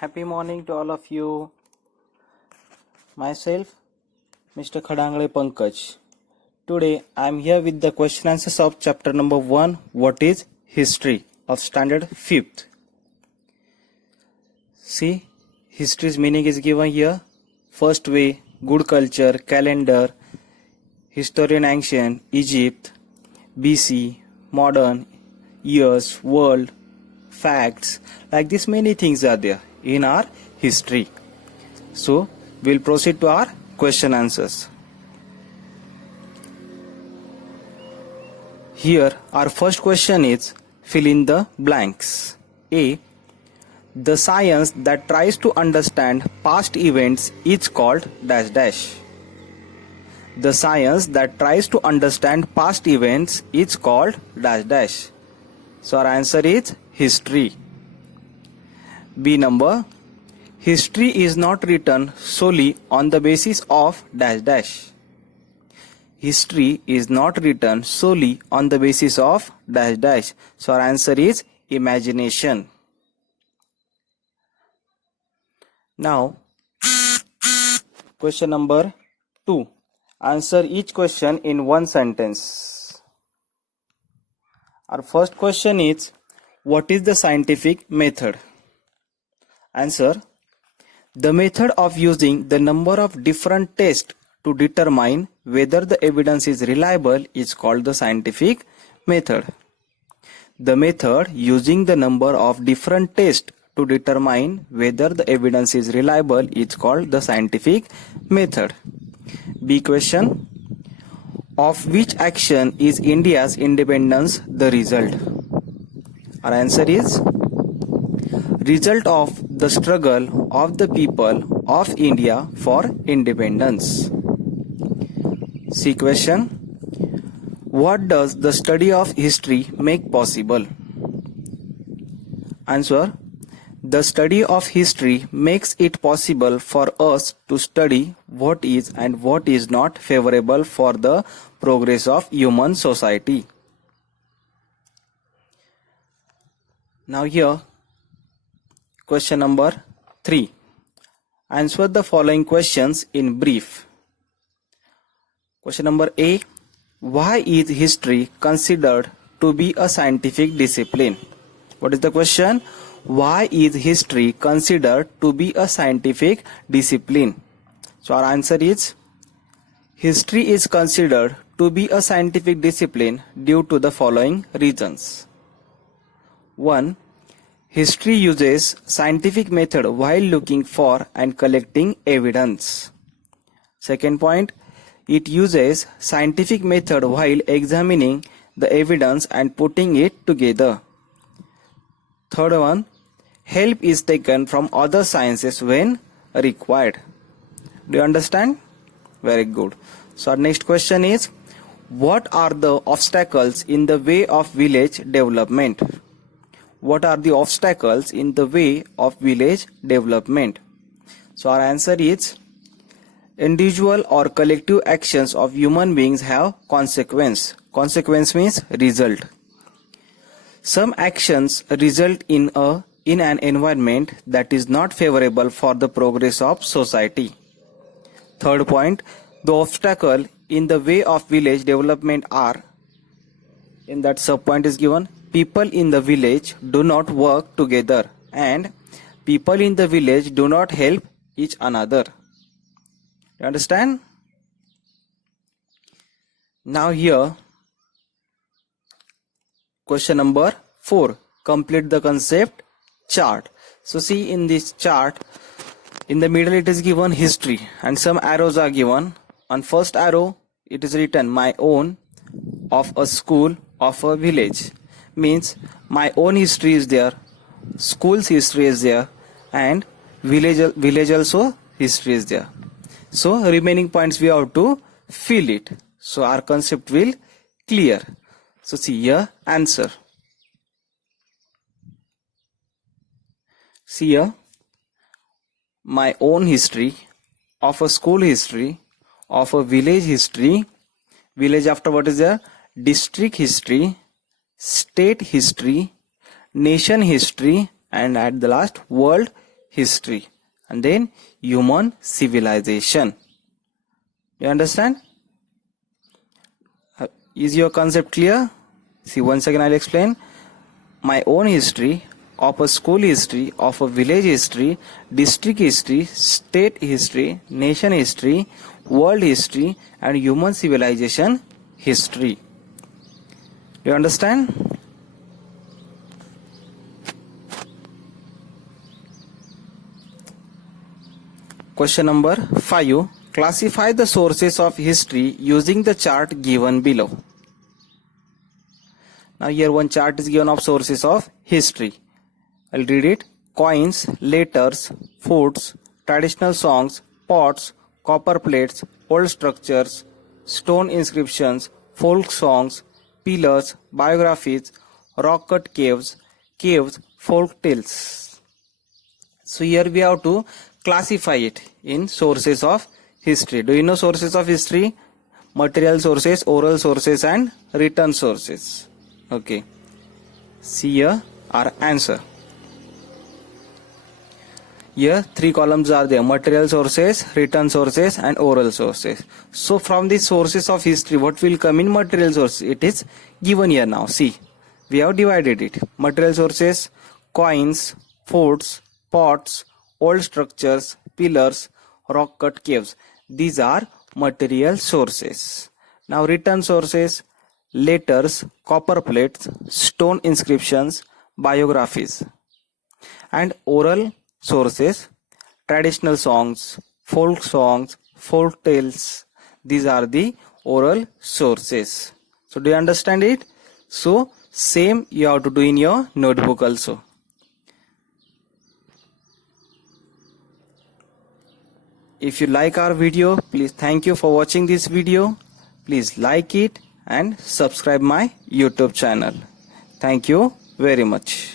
Happy morning to all of you. Myself, Mr. Khadangle Pankaj. Today I am here with the question answers of chapter number 1, what is history, of standard 5th. See, history's meaning is given here. First way, good culture, calendar, historian ancient, Egypt, BC, modern, years, world, facts, like this many things are there in our history. So we'll proceed to our question answers. Here our first question is fill in the blanks. A. The science that tries to understand past events is called dash dash. The science that tries to understand past events is called dash dash. So our answer is history. B number. History is not written solely on the basis of dash dash. History is not written solely on the basis of dash dash. So our answer is imagination. Now, question number 2. Answer each question in one sentence. Our first question is, what is the scientific method? Answer. The method of using the number of different tests to determine whether the evidence is reliable is called the scientific method. The method using the number of different tests to determine whether the evidence is reliable is called the scientific method. B question. Of which action is India's independence the result? Our answer is result of the struggle of the people of India for independence. C question. What does the study of history make possible? Answer. The study of history makes it possible for us to study what is and what is not favorable for the progress of human society. Now here, question number 3. Answer the following questions in brief. Question number A. Why is history considered to be a scientific discipline? What is the question? Why is history considered to be a scientific discipline? So our answer is, history is considered to be a scientific discipline due to the following reasons. 1. History uses scientific method while looking for and collecting evidence. Second point, it uses scientific method while examining the evidence and putting it together. Third one, help is taken from other sciences when required. Do you understand? Very good. So our next question is, what are the obstacles in the way of village development? What are the obstacles in the way of village development? So our answer is, individual or collective actions of human beings have consequence. Consequence means result. Some actions result in an environment that is not favorable for the progress of society. Third point, the obstacle in the way of village development are, in that sub point is given, people in the village do not work together and people in the village do not help each another. You understand? Now here, question number 4. Complete the concept chart. So see in this chart, in the middle it is given history and some arrows are given. On first arrow it is written my own, of a school, of a village. Means my own history is there, school's history is there, and village also history is there. So remaining points we have to fill it. So our concept will clear. So see here answer. See here, my own history, of a school history, of a village history. Village after what is there? District history, state history, nation history, and at the last world history, and then human civilization. You understand? Is your concept clear? See, once again I'll explain. My own history, of a school history, of a village history, district history, state history, nation history, world history, and human civilization history. Do you understand? Question number 5. Classify the sources of history using the chart given below. Now here one chart is given of sources of history. I'll read it. Coins, letters, foods, traditional songs, pots, copper plates, old structures, stone inscriptions, folk songs, pillars, biographies, rock-cut caves, folk tales. So here we have to classify it in sources of history. Do you know sources of history? Material sources, oral sources, and written sources. Okay. See here our answer. Here 3 columns are there: material sources, written sources, and oral sources. So from the sources of history, what will come in material sources? It is given here now. See, we have divided it. Material sources: coins, foods, pots, old structures, pillars, rock-cut caves. These are material sources. Now written sources: letters, copper plates, stone inscriptions, biographies. And oral sources: traditional songs, folk tales. These are the oral sources. So do you understand it? So same you have to do in your notebook also. If you like our video, please thank you for watching this video. Please like it and subscribe my YouTube channel. Thank you very much.